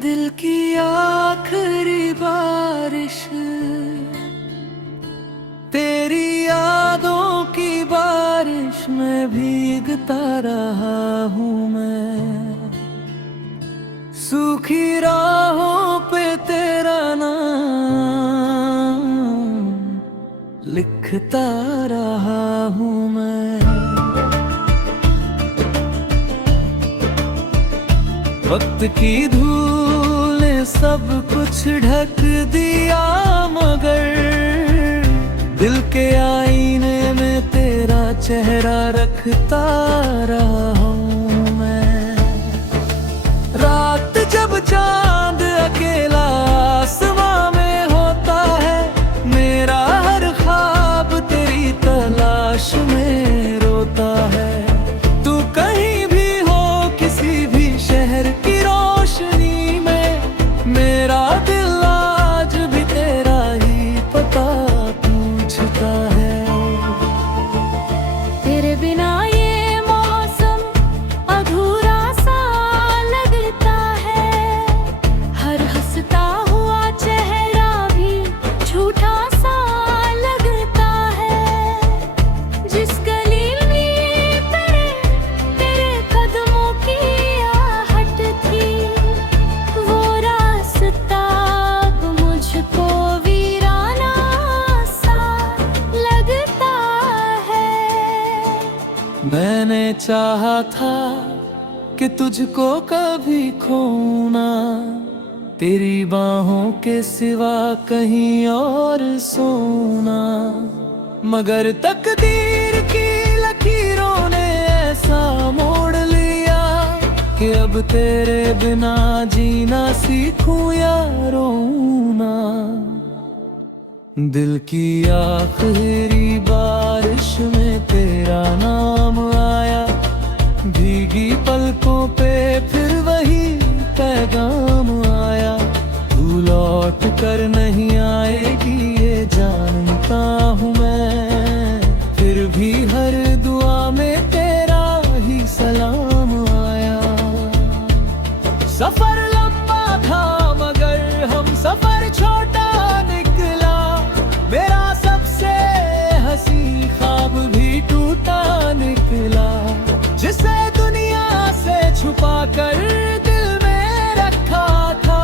दिल की आखिरी बारिश, तेरी यादों की बारिश में भीगता रहा हूँ मैं। सूखी राहों पे तेरा नाम लिखता रहा हूँ मैं। वक्त की धूल ने सब कुछ ढक दिया, मगर दिल के आईने में तेरा चेहरा रखता रहा हूँ मैं। रात जब चांद अकेला आसमां में होता है, मेरा हर ख्वाब तेरी तलाश में रोता है। तू कहीं भी हो, किसी भी शहर की रोशनी में, मेरा दिल आज भी तेरा ही पता पूछता है। तेरे बिना ये मौसम अधूरा सा लगता है, हर हंसता हुआ चेहरा भी झूठा सा लगता है। जिस गली में तेरे कदमों की आहट थी, वो रास्ता अब मुझको वीराना सा लगता है। मैंने चाहा था कि तुझको कभी खोना, तेरी बाहों के सिवा कहीं और सोना, मगर तकदीर की लकीरों ने ऐसा मोड़ लिया कि अब तेरे बिना जीना सीखूं या रोना। दिल की आखिरी बारिश में तेरा नाम आया, भीगी पलकों पे फिर वही पैगाम आया। तू लौट कर नहीं आएगी ये जानता हूँ मैं, फिर भी हर दुआ में तेरा ही सलाम आया। सफर लंबा था मगर हम सफर छोटा निकला, मेरा सबसे हंसी ख्वाब भी टूटा निकला। जिसे दुनिया से छुपा कर दिल में रखा था,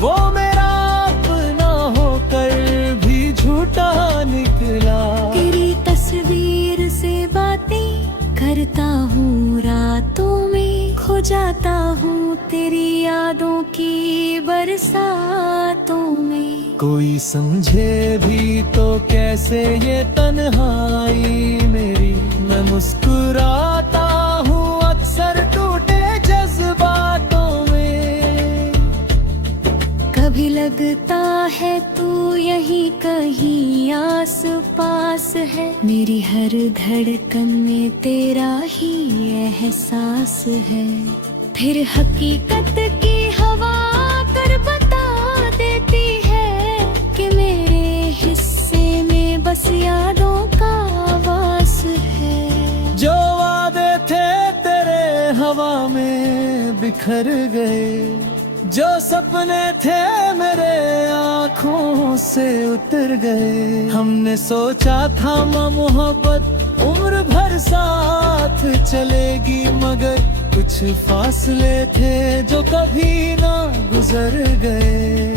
वो मेरा अपना होकर भी झूठा निकला। तेरी तस्वीर से बातें करता हूँ, रातों में खो जाता हूँ तेरी यादों की बरसातों में। कोई समझे भी तो कैसे ये तन्हाई मेरी, मैं मुस्कुराता हूँ अक्सर टूटे जज्बातों में। कभी लगता है तू यहीं कहीं आस पास है, मेरी हर धड़कन में तेरा ही एहसास है। फिर हकीकत की हवा कर बता देती है कि मेरे हिस्से में बस यादों का वास है। जो वादे थे तेरे हवा में बिखर गए, जो सपने थे मेरे आँखों से उतर गए। हमने सोचा था मोहब्बत उम्र भर साथ चलेगी, मगर कुछ फासले थे जो कभी ना गुजर गए।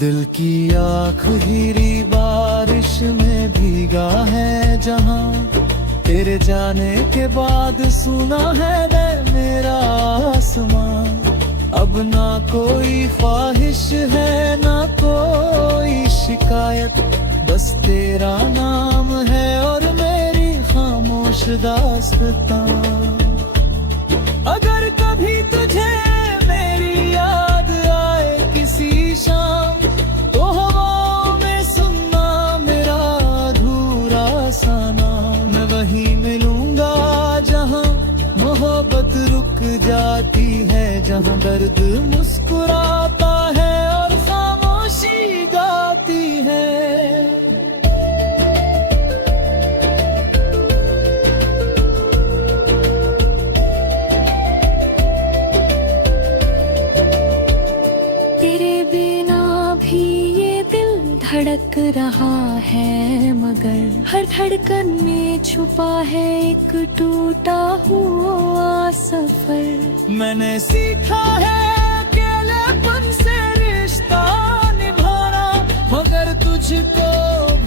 दिल की आखिरी बारिश में भीगा है जहां, तेरे जाने के बाद सुना है रे मेरा आसमां। अब ना कोई ख्वाहिश है ना कोई शिकायत, बस तेरा नाम है और मेरी खामोश दास्तां। अगर कभी तुझे मेरी याद आए किसी शाम, तो हवाओं में सुनना मेरा अधूरा सा नाम। मैं वहीं मिलूंगा जहां मोहब्बत रुक जाती है, जहां दर्द मुस्कुराता है और खामोशी गाती है। कर। हर धड़कन में छुपा है एक टूटा हुआ सफर। मैंने सीखा है अकेलेपन से रिश्ता निभाना, मगर तुझको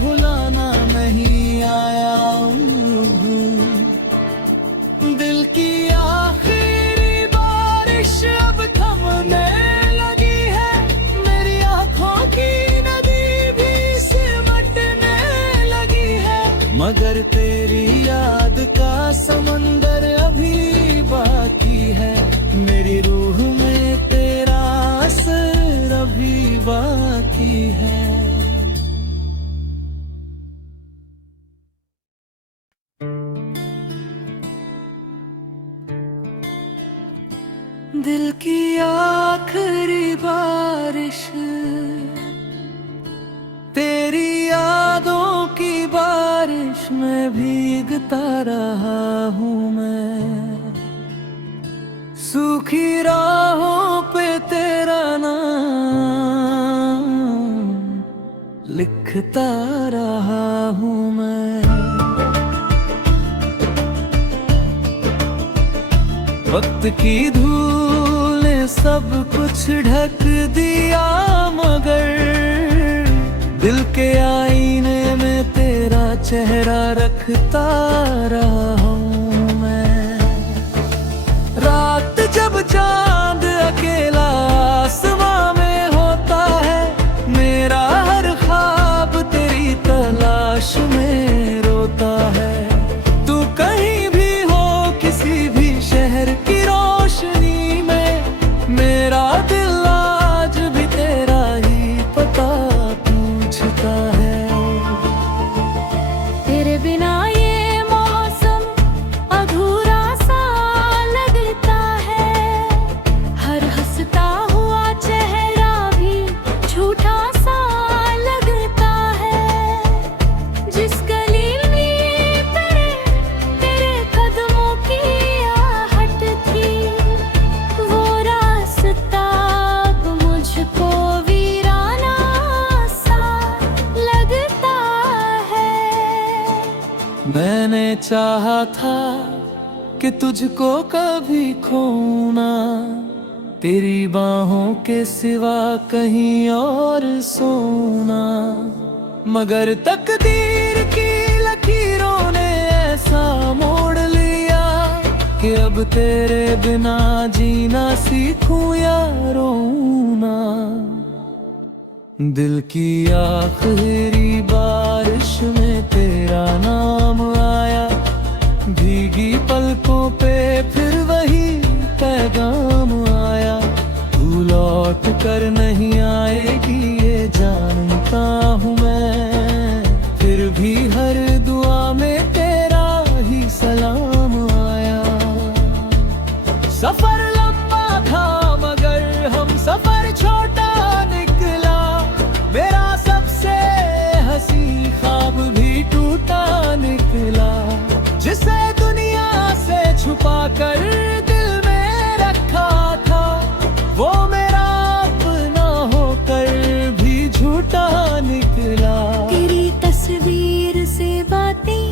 भुलाना नहीं आया हूँ। दिल की आखिरी बारिश अब थमने लगी है, मेरी आंखों की नदी भी सिमटने लगी है, मगर तेरी याद का समंदर अभी बाकी है। मेरी रूह में तेरा असर अभी बाकी है। दिल की आखिरी बारिश, तेरी यादों की बारिश में भीगता रहा हूँ मैं। सूखी राहों पे तेरा नाम लिखता रहा हूँ मैं। वक्त की धूल ने सब कुछ ढक दिया, मगर दिल के आईने में तेरा चेहरा रखता रहा हूँ मैं। रात जब चांद अकेला आसमां में होता है, मेरा हर ख्वाब तेरी तलाश में रोता है। तू कहीं भी हो किसी भी शहर की रोशनी में, मेरा दिल आज भी तेरा ही पता पूछता है। तेरे बिना ये मौसम अधूरा सा लगता है, हर हंसता हुआ चेहरा भी झूठा सा लगता है। जिस गली में तेरे कदमों की आहट थी, वो रास्ता अब मुझको वीराना सा लगता है। मैंने चाहा था कि तुझको कभी खोना, तेरी बाहों के सिवा कहीं और सोना, मगर तकदीर की लकीरों ने ऐसा मोड़ लिया कि अब तेरे बिना जीना सीखूं या रोना। दिल की आखिरी बारिश में तेरा नाम आया, भीगी पलकों पे फिर वही पैगाम आया। तू लौट कर नहीं आएगी ये जानता हूँ मैं, फिर भी हर दुआ में तेरा ही सलाम आया। सफर लंबा था मगर हम सफर छोटा निकला, मेरा सबसे हंसी ख्वाब भी टूटा निकला। जिसे दुनिया से छुपा कर दिल में रखा था, वो मेरा अपना होकर भी झूठा निकला। तेरी तस्वीर से बातें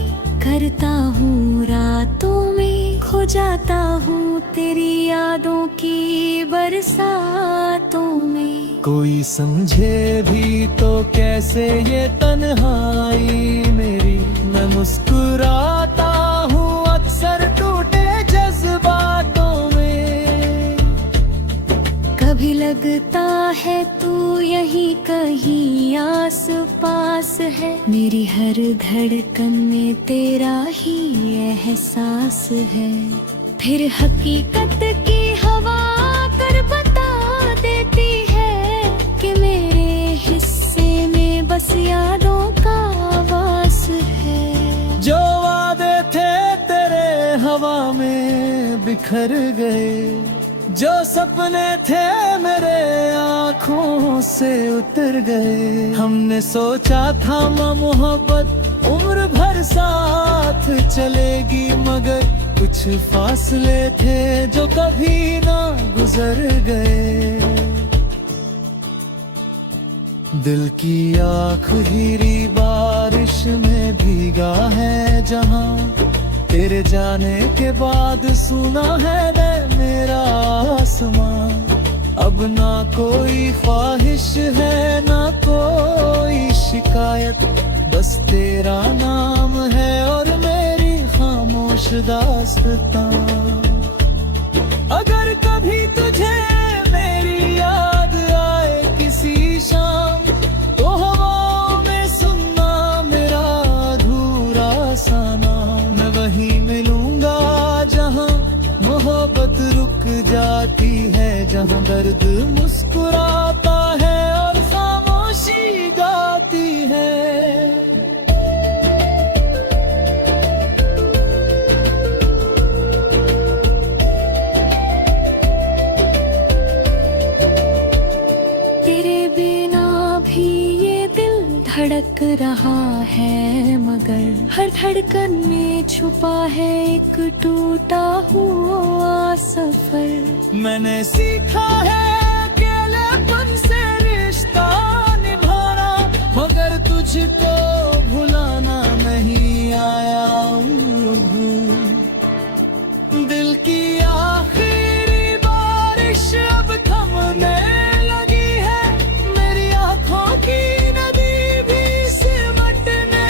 करता हूँ रातों में, खो जाता हूँ तेरी यादों की बरसातों में। कोई समझे भी तो कैसे ये तन्हाई मेरी, मैं मुस्कुराता हूँ अक्सर टूटे जज्बातों में। कभी लगता है तू यहीं कहीं आस पास है, मेरी हर धड़कन में तेरा ही एहसास है। फिर हकीकत की हवा कर बता देती है कि मेरे हिस्से में बस यादों का वास है। जो वादे थे तेरे हवा में बिखर गए, जो सपने थे मेरे आँखों से उतर गए। हमने सोचा था मोहब्बत उम्र भर साथ चलेगी, मगर कुछ फासले थे जो कभी ना गुजर गए। दिल की आखिरी बात बारिश में भीगा है जहां, तेरे जाने के बाद सुना है रे मेरा आसमां। अब ना कोई ख्वाहिश है ना कोई शिकायत, बस तेरा नाम है और मेरी खामोश दास्तां। अगर कभी तुझे मेरी याद आए किसी शाम, तो हवाओं में सुनना मेरा अधूरा सा नाम। मैं वहीं मिलूंगा जहां मोहब्बत रुक जाती है, जहां दर्द मुस्कुराता है और खामोशी गाती है। तेरे बिना भी ये दिल धड़क रहा है, मगर हर धड़कन में छुपा है एक टूटा हुआ सफर। मैंने सीखा है अकेलेपन से रिश्ता निभाना, मगर तुझको भुलाना नहीं आया। दिल की आखिरी बारिश अब थमने लगी है, मेरी आंखों की नदी भी सिमटने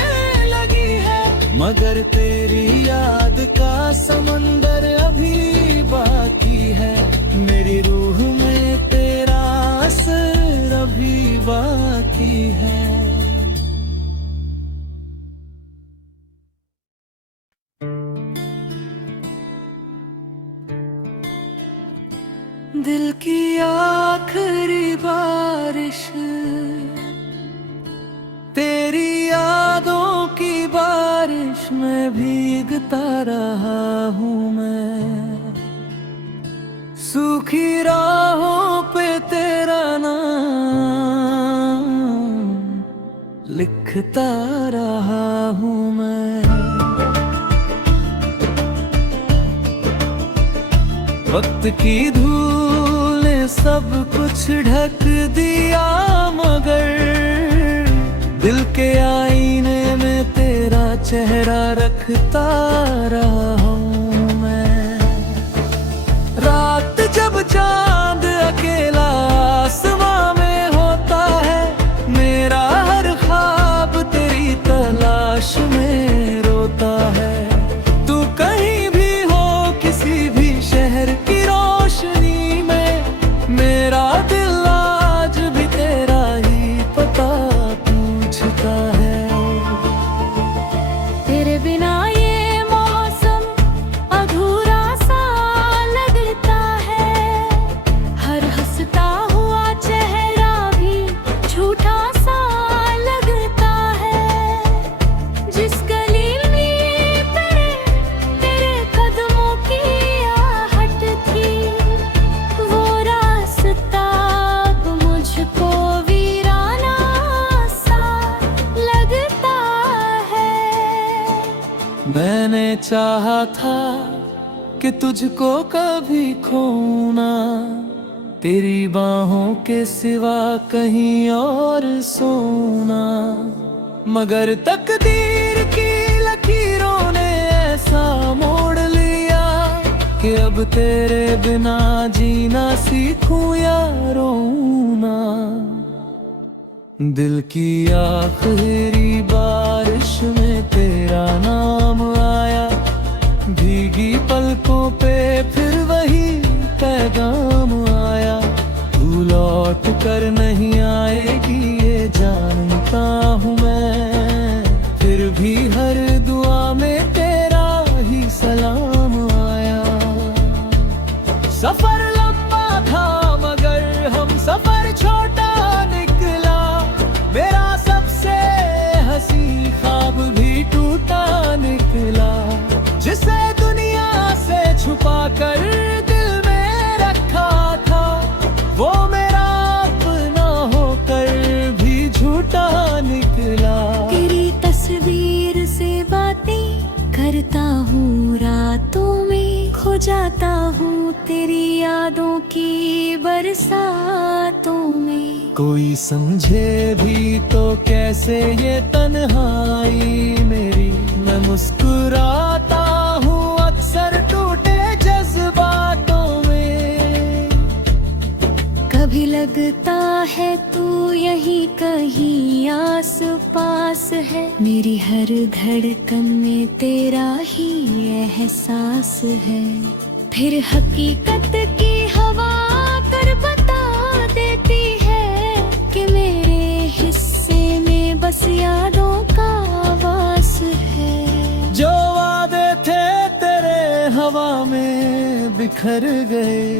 लगी है, मगर तेरी याद का समंदर अभी बाकी है। मेरी रूह में तेरा असर अभी बाकी है। दिल की आखिरी बारिश, तेरी यादों की बारिश में भीगता रहा हूँ मैं। सूखी राहों पे तेरा नाम लिखता रहा हूँ मैं। वक्त की धूल ने सब कुछ ढक दिया, मगर दिल के आईने में तेरा चेहरा रखता रहा हूँ मैं। रात जब चांद अकेला आसमां में होता है, मेरा हर ख्वाब तेरी तलाश में रोता है। तू कहीं भी हो किसी भी शहर की रोशनी में, मेरा दिल आज भी तेरा ही पता पूछता है। तेरे बिना ये मौसम अधूरा सा लगता है, हर हंसता हुआ चेहरा भी झूठा सा लगता है। जिस गली में तेरे कदमों की आहट थी, वो रास्ता अब मुझको वीराना सा लगता है। मैंने चाहा था कि तुझको कभी खोना, तेरी बाहों के सिवा कहीं और सोना, मगर तकदीर की लकीरों ने ऐसा मोड़ लिया कि अब तेरे बिना जीना सीखूं या रोना। दिल की आखिरी बारिश में तेरा नाम आया, भीगी पलकों पे फिर वही पैगाम आया। तू लौट कर नहीं आएगी ये जानता हूँ मैं, फिर भी हर दुआ में तेरा ही सलाम आया। सफर लंबा था मगर हम सफर छोटा निकला, मेरा सबसे हंसी ख्वाब भी टूटा करता हूँ रातों में, खो जाता हूँ तेरी यादों की बरसातों में। कोई समझे भी तो कैसे ये तन्हाई मेरी, मैं मुस्कुराता हूँ अक्सर टूटे जज्बातों में। कभी लगता है तू यहीं कहीं आस पास है, मेरी हर धड़कन में तेरा ही एहसास है। फिर हकीकत की हवा कर बता देती है कि मेरे हिस्से में बस यादों का वास है। जो वादे थे तेरे हवा में बिखर गए,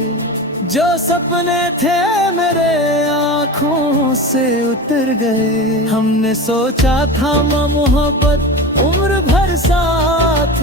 जो सपने थे मेरे आँखों से उतर गए। हमने सोचा था मोहब्बत उम्र भर साथ